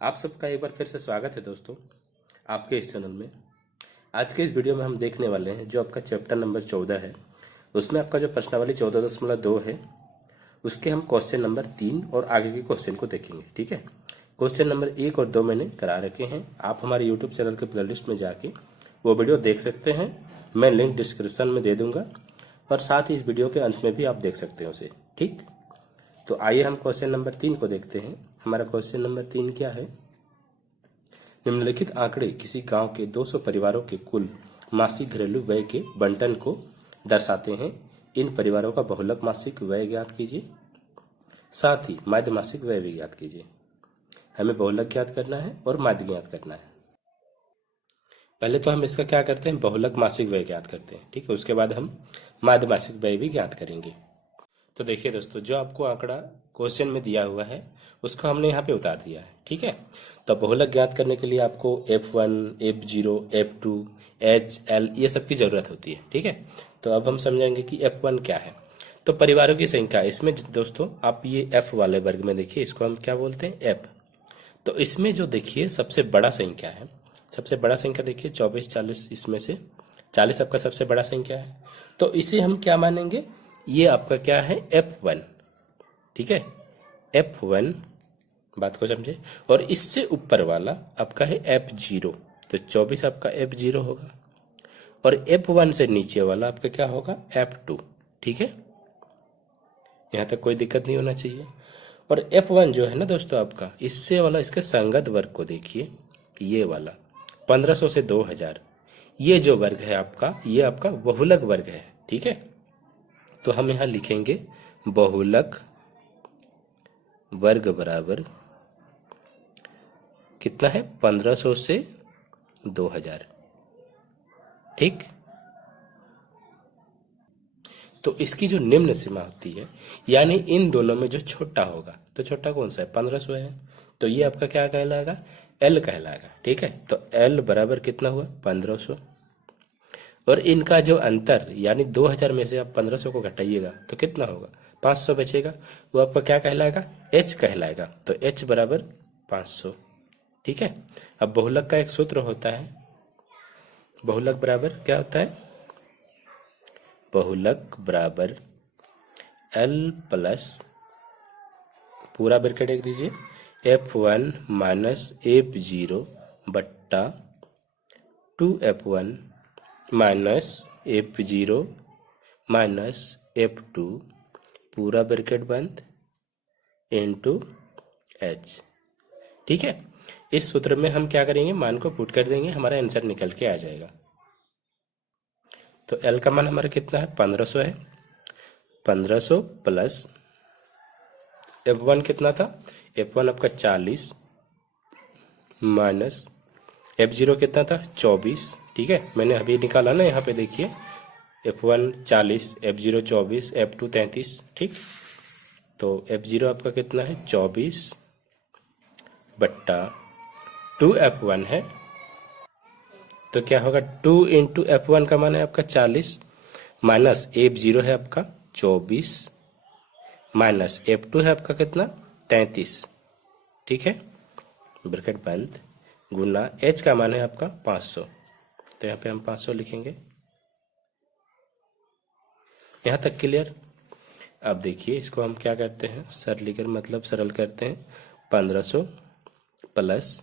आप सबका एक बार फिर से स्वागत है दोस्तों आपके इस चैनल में। आज के इस वीडियो में हम देखने वाले हैं जो आपका चैप्टर नंबर 14 है, उसमें आपका जो प्रश्नावली 14.2 है उसके हम क्वेश्चन नंबर 3 और आगे के क्वेश्चन को देखेंगे। ठीक है, क्वेश्चन नंबर 1 और 2 मैंने करा रखे हैं। आप हमारे यूट्यूब चैनल के प्लेलिस्ट में जाके वो वीडियो देख सकते हैं। मैं लिंक डिस्क्रिप्शन में दे दूंगा और साथ ही इस वीडियो के अंत में भी आप देख सकते हैं उसे। ठीक, तो आइए हम क्वेश्चन नंबर 3 को देखते हैं। हमारा क्वेश्चन नंबर 3 क्या है? निम्नलिखित आंकड़े किसी गांव के 200 परिवारों के कुल मासिक घरेलू व्यय के बंटन को दर्शाते हैं। इन परिवारों का बहुलक मासिक व्यय ज्ञात कीजिए, साथ ही माध्य मासिक व्यय भी ज्ञात कीजिए। हमें बहुलक ज्ञात करना है और माध्य ज्ञात करना है। पहले तो हम इसका क्या करते हैं, बहुलक मासिक व्यय ज्ञात करते हैं। ठीक है, उसके बाद हम माध्य मासिक व्यय भी ज्ञात करेंगे। तो देखिए दोस्तों, जो आपको आंकड़ा क्वेश्चन में दिया हुआ है उसको हमने यहाँ पे उतार दिया है। ठीक है, तो बहुलक ज्ञात करने के लिए आपको F1, F0, F2, H, L ये सब की जरूरत होती है। ठीक है, तो अब हम समझेंगे कि F1 क्या है। तो परिवारों की संख्या, इसमें दोस्तों आप ये F वाले वर्ग में देखिए, इसको हम क्या बोलते हैं, F। तो इसमें जो देखिए सबसे बड़ा संख्या है, सबसे बड़ा संख्या देखिए 24, 40, इसमें से 40 आपका सबसे बड़ा संख्या है। तो इसे हम क्या मानेंगे, ये आपका क्या है, F1। ठीक है, F1, बात को समझे। और इससे ऊपर वाला आपका है F0, तो 24 आपका F0 होगा। और F1 से नीचे वाला आपका क्या होगा, F2। ठीक है, यहां तक कोई दिक्कत नहीं होना चाहिए। और F1 जो है ना दोस्तों आपका, इससे वाला इसके संगत वर्ग को देखिए, ये वाला 1500 से 2000, ये जो वर्ग है आपका, ये आपका बहुलक वर्ग है। ठीक है, तो हम यहां लिखेंगे बहुलक वर्ग बराबर कितना है, 1500 से 2000। ठीक, तो इसकी जो निम्न सीमा होती है, यानी इन दोनों में जो छोटा होगा, तो छोटा कौन सा है, 1500 है, तो ये आपका क्या कहलाएगा, L कहलाएगा। ठीक है, तो L बराबर कितना हुआ, 1500। और इनका जो अंतर, यानी 2000 में से आप 1500 को घटाइएगा तो कितना होगा, 500 बचेगा, वो आपका क्या कहलाएगा, H कहलाएगा। तो H बराबर 500। ठीक है, अब बहुलक का एक सूत्र होता है, बहुलक बराबर क्या होता है, बहुलक बराबर L प्लस, पूरा ब्रैकेट एक दीजिए, F1 माइनस F0 बट्टा 2F1 minus F0 minus F2, पूरा ब्रैकेट बंद, इनटू H। ठीक है, इस सूत्र में हम क्या करेंगे, मान को पुट कर देंगे, हमारा आंसर निकल के आ जाएगा। तो L का मान हमारा कितना है, 1500 है। 1500 प्लस F1 कितना था, F1 आपका 40 माइनस F0 कितना था, 24। ठीक है, मैंने अभी निकाला ना, यहाँ पे देखिए, F1 40, F0 24, F2 33। ठीक, तो F0 आपका कितना है, 24 बट्टा 2F1 है, तो क्या होगा, 2 इंटू F1 का मान है आपका 40 माइनस F0 है आपका 24 माइनस F2 है आपका कितना, 33। ठीक है, ब्रैकेट बंद, गुना H का मान है आपका 500, तो यहाँ पे हम 500 लिखेंगे। यहाँ तक क्लियर? अब देखिए, इसको हम क्या करते हैं, सरलीकर मतलब सरल करते हैं। 1500 प्लस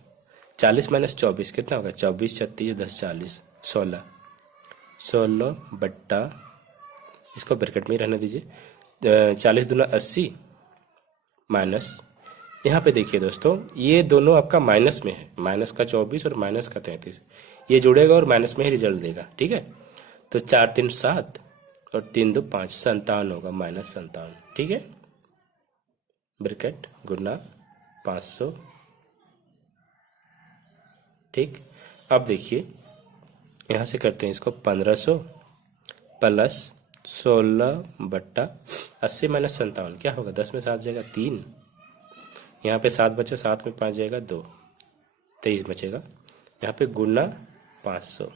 40 माइनस 24 कितना होगा, 24, 36, 10, 40, 16, 16 बट्टा, इसको ब्रैकेट में ही रहने दीजिए, 40 दूना 80 माइनस, यहाँ पे देखिए दोस्तों, ये दोनों आपका माइनस में है, माइनस का 24 और माइनस का 33, ये जुड़ेगा और माइनस में ही रिजल्ट देगा। ठीक है, तो 4 3 7 और 3 2 5, 57 होगा, माइनस 57। ठीक है, ब्रैकेट गुना 500। ठीक, अब देखिए यहाँ से करते हैं इसको, 1500 प्लस 16 बट्टा 80 माइनस 57 क्या होगा, 10 में 7 जाएगा 3, यहाँ पे 7 बचे, 7 में 5 जाएगा 2, 23 बचेगा, यहाँ पे गुना 500।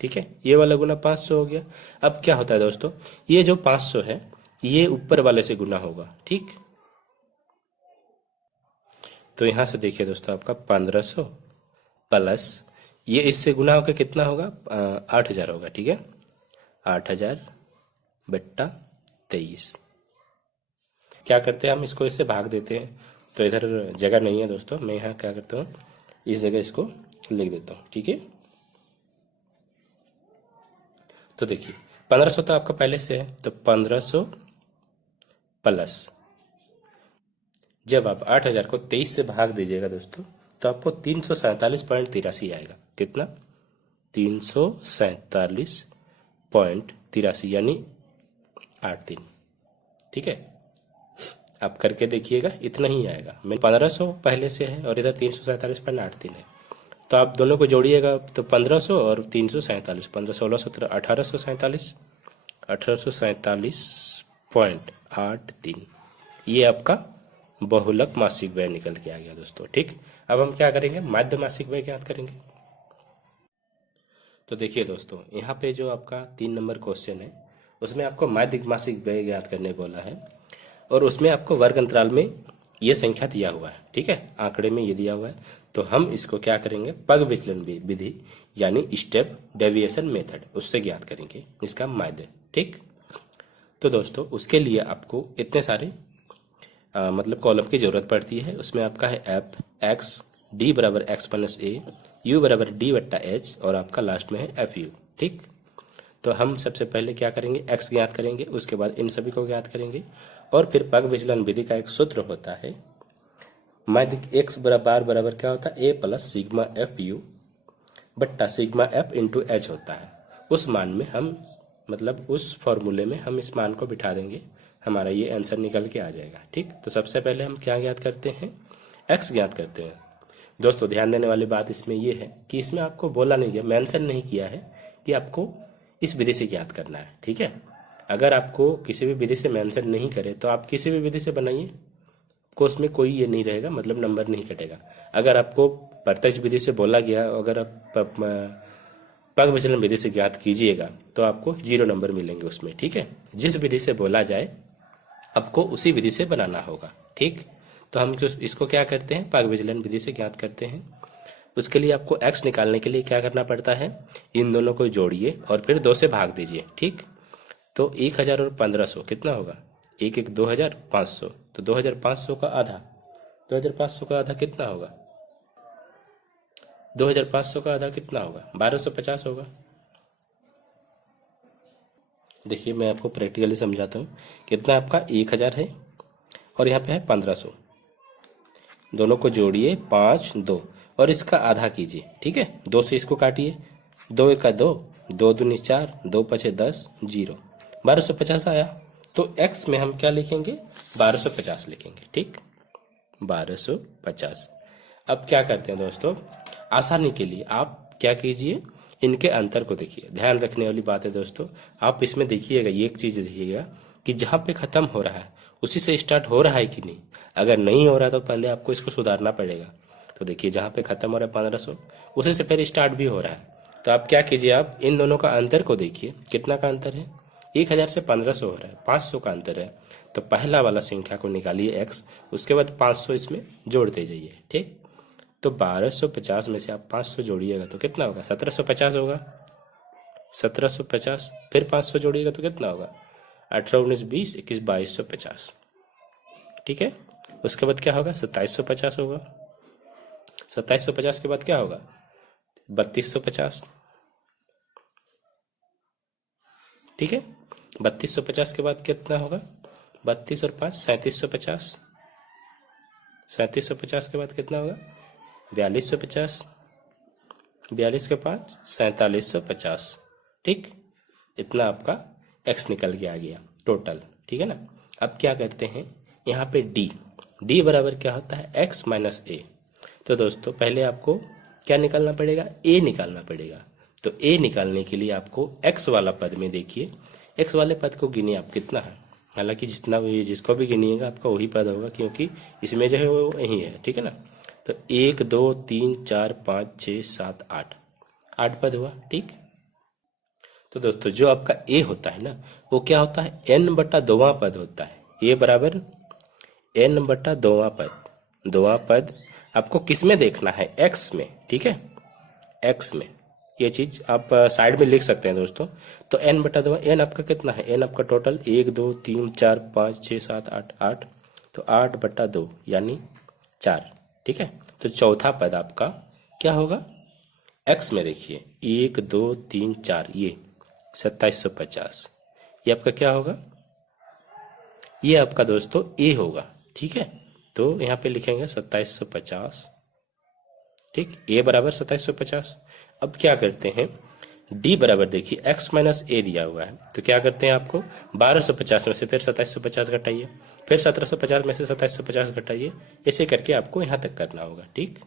ठीक है, ये वाला गुना 500 हो गया। अब क्या होता है दोस्तों, ये जो 500 है ये ऊपर वाले से गुना होगा। ठीक, तो यहाँ से देखिए दोस्तों आपका 1500 प्लस ये इससे गुना होकर कितना होगा 8000 होगा। ठीक है, 8000 बट्टा 23। क्या करते हैं हम इसको इससे भाग देते हैं, तो इधर जगह नहीं है दोस्तों, मैं यहाँ क्या करता हूँ इस जगह इसको लिख देता हूँ। ठीक है, तो देखिए 1500 तो आपका पहले से है, तो 1500 प्लस जब आप 8000 को 23 से भाग दीजिएगा दोस्तों, तो आपको 347.83 आएगा। कितना? 347.83 यानी 83। ठीक है, आप करके देखिएगा, इतना ही आएगा। मैं 1500 पहले से है और इधर 347.83 है, तो आप दोनों को जोड़िएगा तो 1500 और 347, 15, 16, 17, 1847, 1847.83 ये आपका बहुलक मासिक व्यय निकल के आ गया दोस्तों। ठीक, अब हम क्या करेंगे, माध्य मासिक व्यय ज्ञात करेंगे। तो देखिए दोस्तों, यहाँ पे जो आपका 3 नंबर क्वेश्चन है उसमें आपको माध्य मासिक व्यय ज्ञात करने बोला है, और उसमें आपको वर्ग अंतराल में ये संख्या दिया हुआ है। ठीक है, आंकड़े में ये दिया हुआ है, तो हम इसको क्या करेंगे, पग विचलन विधि यानी स्टेप डेविएशन मेथड, उससे ज्ञात करेंगे इसका माध्य। ठीक, तो दोस्तों उसके लिए आपको इतने सारे मतलब कॉलम की जरूरत पड़ती है। उसमें आपका है एफ एक्स डी बराबर एक्स प्लस ए, यू बराबर डी बट्टा एच, और आपका लास्ट में है एफ यू। ठीक, तो हम सबसे पहले क्या करेंगे, एक्स ज्ञात करेंगे, उसके बाद इन सभी को ज्ञात करेंगे, और फिर पग विचलन विधि का एक सूत्र होता है, माध्य एक्स बराबर क्या होता है, ए प्लस सिग्मा एफ यू बट्टा सिग्मा एफ इंटू एच होता है। उस मान में हम मतलब उस फॉर्मूले में हम इस मान को बिठा देंगे, हमारा ये आंसर निकल के आ जाएगा। ठीक, तो सबसे पहले हम क्या ज्ञात करते हैं, एक्स ज्ञात करते हैं। दोस्तों ध्यान देने वाली बात इसमें यह है कि इसमें आपको बोला नहीं गया, मेंशन नहीं किया है कि आपको इस विधि से ज्ञात करना है। ठीक है, अगर आपको किसी भी विधि से मेंशन नहीं करे तो आप किसी भी विधि से बनाइए, को उसमें कोई ये नहीं रहेगा, मतलब नंबर नहीं कटेगा। अगर आपको प्रत्यक्ष विधि से बोला गया, अगर आप पग विचलन विधि से ज्ञात कीजिएगा तो आपको 0 नंबर मिलेंगे उसमें। ठीक है, जिस विधि से बोला जाए आपको उसी विधि से बनाना होगा। ठीक, तो हम इसको क्या करते हैं, पग विचलन विधि से ज्ञात करते हैं। उसके लिए आपको x निकालने के लिए क्या करना पड़ता है, इन दोनों को जोड़िए और फिर 2 से भाग दीजिए। ठीक, तो 1000 और 1500 कितना होगा, 1 2500, तो 2500 का आधा, 2500 का आधा कितना होगा, 2500 का आधा कितना होगा, 1250 होगा। देखिए मैं आपको प्रैक्टिकली समझाता हूँ, कितना आपका 1000 है और यहाँ पे है 1500, दोनों को जोड़िए 5 2 और इसका आधा कीजिए। ठीक है, 2 से इसको काटिए, 2 1 2, 2 दूनी 4, 2 5 10, 0, 1250 आया। तो x में हम क्या लिखेंगे, 1250 लिखेंगे। ठीक, 1250। अब क्या करते हैं दोस्तों, आसानी के लिए आप क्या कीजिए, इनके अंतर को देखिए। ध्यान रखने वाली बात है दोस्तों, आप इसमें देखिएगा, ये एक चीज देखिएगा कि जहां पे खत्म हो रहा है उसी से स्टार्ट हो रहा है कि नहीं। अगर नहीं हो रहा तो पहले आपको इसको सुधारना पड़ेगा। तो देखिए जहां पे खत्म हो रहा है 1500, उसी से फिर स्टार्ट भी हो रहा है। तो आप क्या कीजिए, आप इन दोनों का अंतर को देखिए, कितना का अंतर है, 1000 से 1500 हो रहा है, 500 का अंतर है। तो पहला वाला संख्या को निकालिए x, उसके बाद 500 इसमें जोड़ते जाइए। ठीक, तो 1250 में से आप 500 जोड़िएगा तो कितना होगा, 1750 होगा, 1750। फिर 500 जोड़िएगा तो कितना होगा, 18 19 20 21 2250। ठीक है, उसके बाद क्या होगा, 2750 होगा, 2750 के बाद क्या होगा, 3250। ठीक है, 3250 के बाद कितना होगा, 32 और 5 3750, 3750 के बाद कितना होगा, 4250, 42 के 5 4750। ठीक, इतना आपका x निकल के आ गया टोटल। ठीक है ना, अब क्या करते हैं, यहाँ पे d बराबर क्या होता है, x माइनस ए। तो दोस्तों पहले आपको क्या निकालना पड़ेगा, a निकालना पड़ेगा। तो a निकालने के लिए आपको x वाला पद में देखिए, x वाले पद को गिनिए आप कितना है, हालांकि जितना भी जिसको भी गिनिएगा आपका वही पद होगा, क्योंकि इसमें जो है वो यही है। ठीक है ना, तो 1 2 3 4 5 6 7 8 पद हुआ। ठीक, तो दोस्तों जो आपका a होता है ना, वो क्या होता है, n बटा 2वां पद होता है। a बराबर n बटा 2वां पद, 2वां पद आपको किस में देखना है, एक्स में, ठीक है, एक्स में। ये चीज आप साइड में लिख सकते हैं दोस्तों। तो एन बटा दो, एन आपका कितना है, एन आपका टोटल 1 2 3 4 5 6 7 8 8, तो 8/2 यानी 4, ठीक है। तो चौथा पद आपका क्या होगा, एक्स में देखिए 1 2 3 4, ये 2750, ये आपका क्या होगा, ये आपका दोस्तों ए होगा, ठीक है। तो यहाँ पे लिखेंगे 2750, ठीक, ए बराबर 2750। अब क्या करते हैं, डी बराबर देखिए एक्स माइनस ए दिया हुआ है, तो क्या करते हैं, आपको 1250 में से फिर 2750 घटाइए, फिर 1750 में से 2750 घटाइए, ऐसे करके आपको यहाँ तक करना होगा, ठीक।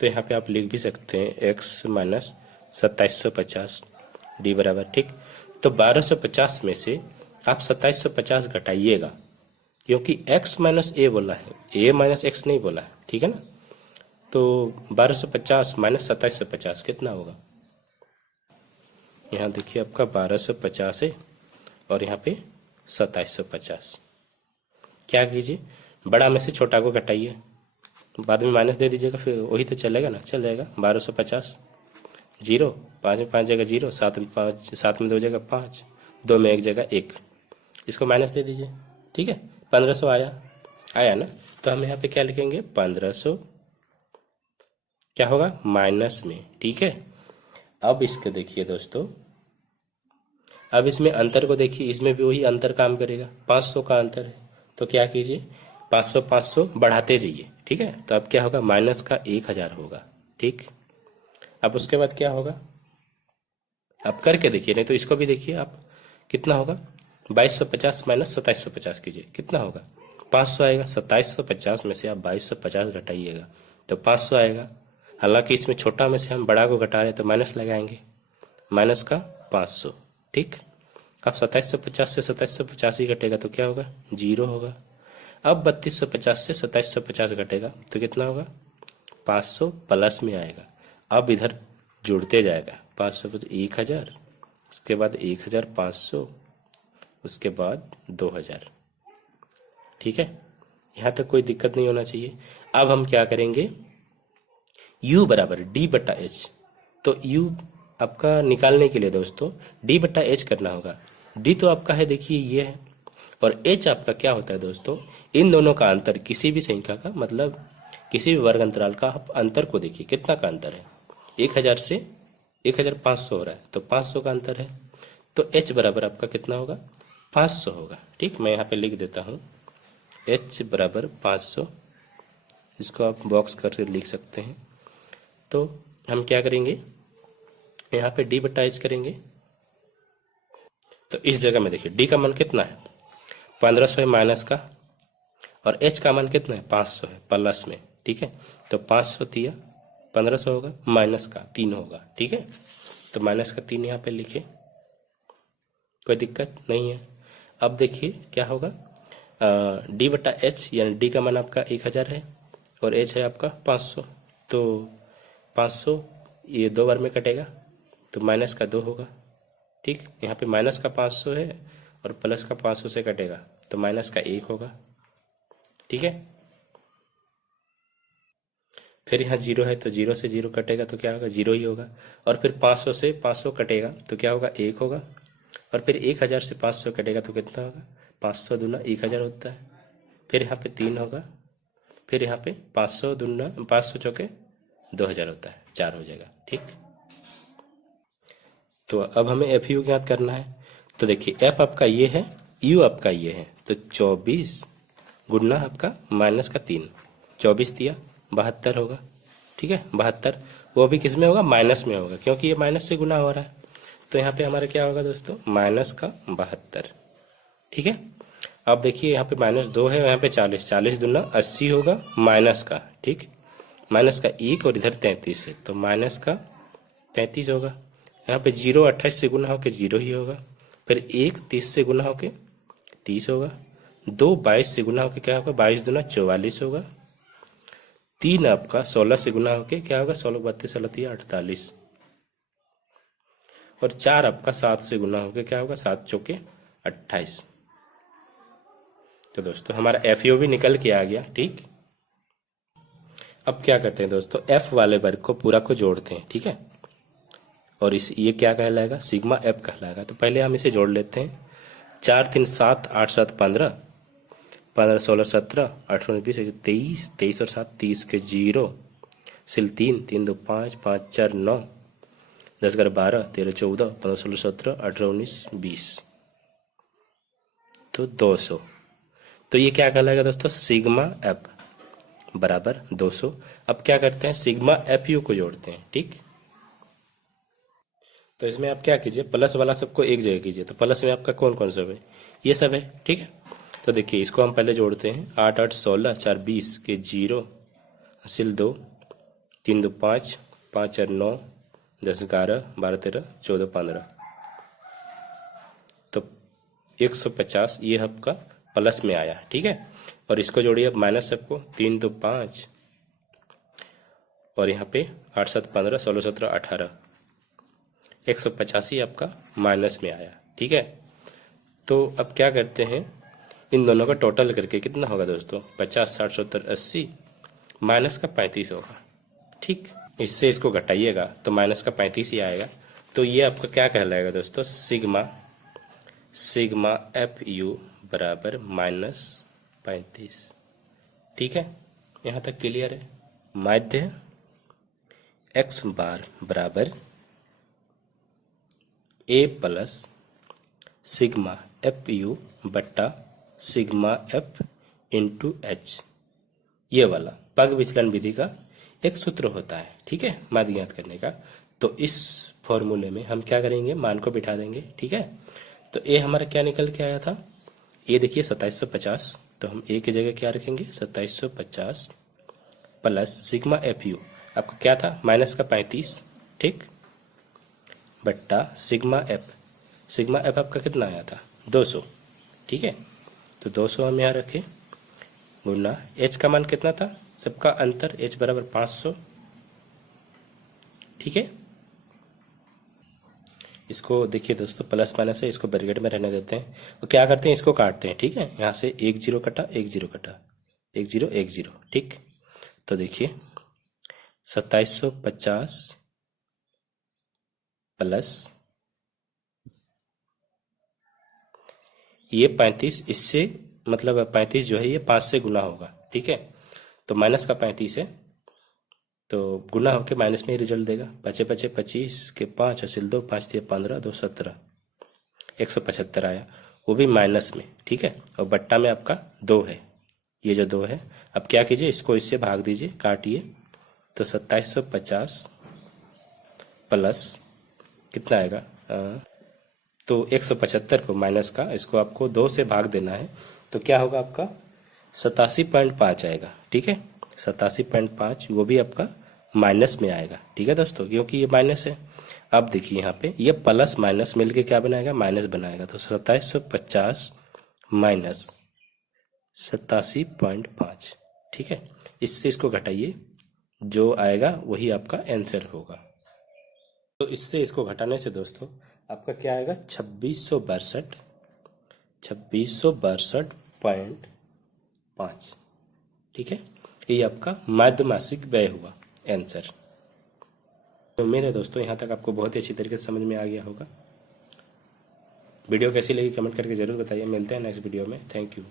तो यहाँ पे आप लिख भी सकते हैं एक्स माइनस 2750 डी बराबर, ठीक। तो 1250 में से आप 2750 घटाइएगा, क्योंकि x माइनस ए बोला है, a माइनस एक्स नहीं बोला है, ठीक है ना। तो 1250 माइनस 2750 कितना होगा, यहाँ देखिए आपका 1250 है और यहाँ पे 2750। क्या कीजिए, बड़ा में से छोटा को घटाइए, बाद में माइनस दे दीजिएगा, फिर वही तो चलेगा ना, चल जाएगा। 1250, 0, 5 में 5 जगह 0, 7 में 5, 7 में 2 जगह 5, 2 में 1 जगह 1, इसको माइनस दे दीजिए, ठीक है। 1500 आया ना, तो हम यहाँ पे क्या लिखेंगे, 1500 क्या होगा माइनस में, ठीक है। अब इसको देखिए दोस्तों, अब इसमें अंतर को देखिए, इसमें भी वही अंतर काम करेगा, 500 का अंतर है, तो क्या कीजिए 500 500 बढ़ाते जाइए, ठीक है। तो अब क्या होगा, माइनस का 1000 होगा, ठीक। अब उसके बाद क्या होगा, आप करके देखिए, नहीं तो इसको भी देखिए आप, कितना होगा 2250 माइनस 2750 कीजिए, कितना होगा 500 आएगा। 2750 में से आप 2250 घटाइएगा तो 500 आएगा। हालांकि इसमें छोटा में से हम बड़ा को घटा रहे हैं तो माइनस लगाएंगे, माइनस का 500, ठीक। अब 2750 से 2750 ही घटेगा तो क्या होगा, 0 होगा। अब 3250 से 2750 घटेगा तो कितना होगा, 500 प्लस में आएगा। अब इधर जुड़ते जाएगा, 500 तो 1000, उसके बाद 1500, उसके बाद 2000, ठीक है। यहाँ तक कोई दिक्कत नहीं होना चाहिए। अब हम क्या करेंगे, u बराबर d बटा एच, तो u आपका निकालने के लिए दोस्तों d बटा एच करना होगा। d तो आपका है देखिए ये है, और h आपका क्या होता है दोस्तों, इन दोनों का अंतर, किसी भी संख्या का मतलब किसी भी वर्ग अंतराल का आप अंतर को देखिए, कितना का अंतर है, 1000 से 1500 हो रहा है, तो 500 का अंतर है, तो h बराबर आपका कितना होगा, 500 होगा, ठीक। मैं यहाँ पे लिख देता हूँ h बराबर 500, इसको आप बॉक्स करके लिख सकते हैं। तो हम क्या करेंगे, यहाँ पे d बटा एच करेंगे, तो इस जगह में देखिए d का मान कितना है, 1500 है माइनस का, और h का मान कितना है, 500 है प्लस में, ठीक है। तो 500 दिया 1500 होगा, माइनस का 3 होगा, ठीक है। तो माइनस का 3 यहाँ पे लिखे, कोई दिक्कत नहीं है। अब देखिए क्या होगा, d बटा एच, यानी d का मान आपका 1000 है और h है आपका 500, तो 500 ये 2 बार में कटेगा तो माइनस का 2 होगा, ठीक। यहाँ पे माइनस का 500 है और प्लस का 500 से कटेगा तो माइनस का 1 होगा, ठीक है। फिर यहाँ 0 है तो 0 से 0 कटेगा तो क्या होगा, 0 ही होगा। और फिर 500 से 500 कटेगा तो क्या होगा, 1 होगा। और फिर 1000 से 500 कटेगा तो कितना होगा, 500 दूना 1000 होता है। फिर यहाँ पे 3 होगा, फिर यहाँ पे 500 दूना 500 चौके 2000 होता है, 4 हो जाएगा, ठीक। तो अब हमें एफ यू ज्ञात करना है। तो देखिए एफ आपका ये है, यू आपका ये है, तो 24 गुना आपका माइनस का 3, 24 दिया 72 होगा, ठीक है। 72 वो भी किस में होगा, माइनस में होगा, क्योंकि ये माइनस से गुना हो रहा है। तो यहाँ पे हमारा क्या होगा दोस्तों, माइनस का 72, ठीक है। अब देखिए यहाँ पे -2 है, यहाँ पे 40, 40 दूना 80 होगा माइनस का, ठीक। माइनस का 1 और इधर 33 है तो माइनस का 33 होगा। यहाँ पे 0 28 से गुना होके 0 ही होगा। फिर 1 30 से गुना होके 30 होगा। 2 22 से गुना होके क्या होगा, 22 दूना 44 होगा। 3 आपका 16 से गुना होके क्या होगा, 16 32 16 48। और 4 आपका 7 से गुना होके क्या होगा, 7 चौके 28। तो दोस्तों हमारा एफ भी निकल के आ गया, ठीक। अब क्या करते हैं दोस्तों, एफ वाले वर्ग को पूरा को जोड़ते हैं, ठीक है। और इस ये क्या कहलाएगा, सिग्मा एफ कहलाएगा। तो पहले हम इसे जोड़ लेते हैं। 4 3 7 8 7 15, 15 16 17 18 20 23, 23 और 7 30 के 0, सिल 3 3 2 5 5 4 9, 10 11 12 13 14 15 16 17 18 19 20, तो 200। तो ये क्या कहलाएगा दोस्तों, सिग्मा एफ बराबर 200। अब क्या करते हैं, सिग्मा एफ यू को जोड़ते हैं, ठीक। तो इसमें आप क्या कीजिए, प्लस वाला सबको एक जगह कीजिए। तो प्लस में आपका कौन कौन सब है, ये सब है, ठीक है। तो देखिए इसको हम पहले जोड़ते हैं। 8 8 16 4 20 के 0, हासिल 2 3 2 5 5 4 9 10 11 12 13 14 15, तो 150 ये आपका प्लस में आया, ठीक है। और इसको जोड़िए अब माइनस सबको, 3 2 5 और यहाँ पे 8 7 15 16 17 18, 185 आपका माइनस में आया, ठीक है। तो अब क्या करते हैं, इन दोनों का टोटल करके कितना होगा दोस्तों, 50 60 70 80 माइनस का 35 होगा, ठीक। इससे इसको घटाइएगा तो माइनस का 35 ही आएगा। तो ये आपका क्या कहलाएगा दोस्तों, सिग्मा एफ यू बराबर -35, ठीक है। यहाँ तक क्लियर है। माध्य एक्स बार बराबर ए प्लस सिग्मा एफ यू बट्टा सिग्मा एफ इंटू एच, ये वाला पग विचलन विधि का एक सूत्र होता है, ठीक है, माध्य ज्ञात करने का। तो इस फॉर्मूले में हम क्या करेंगे, मान को बिठा देंगे, ठीक है। तो ए हमारा क्या निकल के आया था, ये देखिए 2750, तो हम ए की जगह क्या रखेंगे 2750 प्लस सिग्मा एफ यू आपका क्या था माइनस का 35, ठीक, बट्टा सिग्मा एफ आपका कितना आया था 200, ठीक है। तो 200 हम यहाँ रखे, गुना एच का मान कितना था, सबका अंतर एच बराबर 500, ठीक है। इसको देखिए दोस्तों प्लस माइनस है, इसको ब्रैकेट में रहने देते हैं। तो क्या करते हैं, इसको काटते हैं, ठीक है। यहाँ से 1 0 कटा, 1 0 कटा, 1 0 1 0, ठीक। तो देखिए 2750 प्लस ये 35, इससे मतलब 35 जो है ये 5 से गुना होगा, ठीक है। तो माइनस का 35 है, तो गुना होके माइनस में ही रिजल्ट देगा। 5 5 25 के 5 हासिल 2 5 3 15 2 17, 175 आया, वो भी माइनस में, ठीक है। और बट्टा में आपका 2 है, ये जो 2 है, अब क्या कीजिए इसको इससे भाग दीजिए, काटिए। तो 2750 प्लस कितना आएगा, तो 175 को माइनस का इसको आपको 2 से भाग देना है, तो क्या होगा आपका 87.5 आएगा, ठीक है। 87.5 वो भी आपका माइनस में आएगा, ठीक है दोस्तों, क्योंकि ये माइनस है। अब देखिए यहाँ पे ये प्लस माइनस मिलके क्या बनाएगा, माइनस बनाएगा। तो 2750 माइनस 87.5, ठीक है। इससे इसको घटाइए, जो आएगा वही आपका आंसर होगा। तो इससे इसको घटाने से दोस्तों आपका क्या आएगा, 2662.5, ठीक है। ये आपका माध्य मासिक व्यय हुआ आंसर। तो उम्मीद है दोस्तों यहाँ तक आपको बहुत ही अच्छी तरीके से समझ में आ गया होगा। वीडियो कैसी लगी कमेंट करके जरूर बताइए। मिलते हैं नेक्स्ट वीडियो में। Thank you.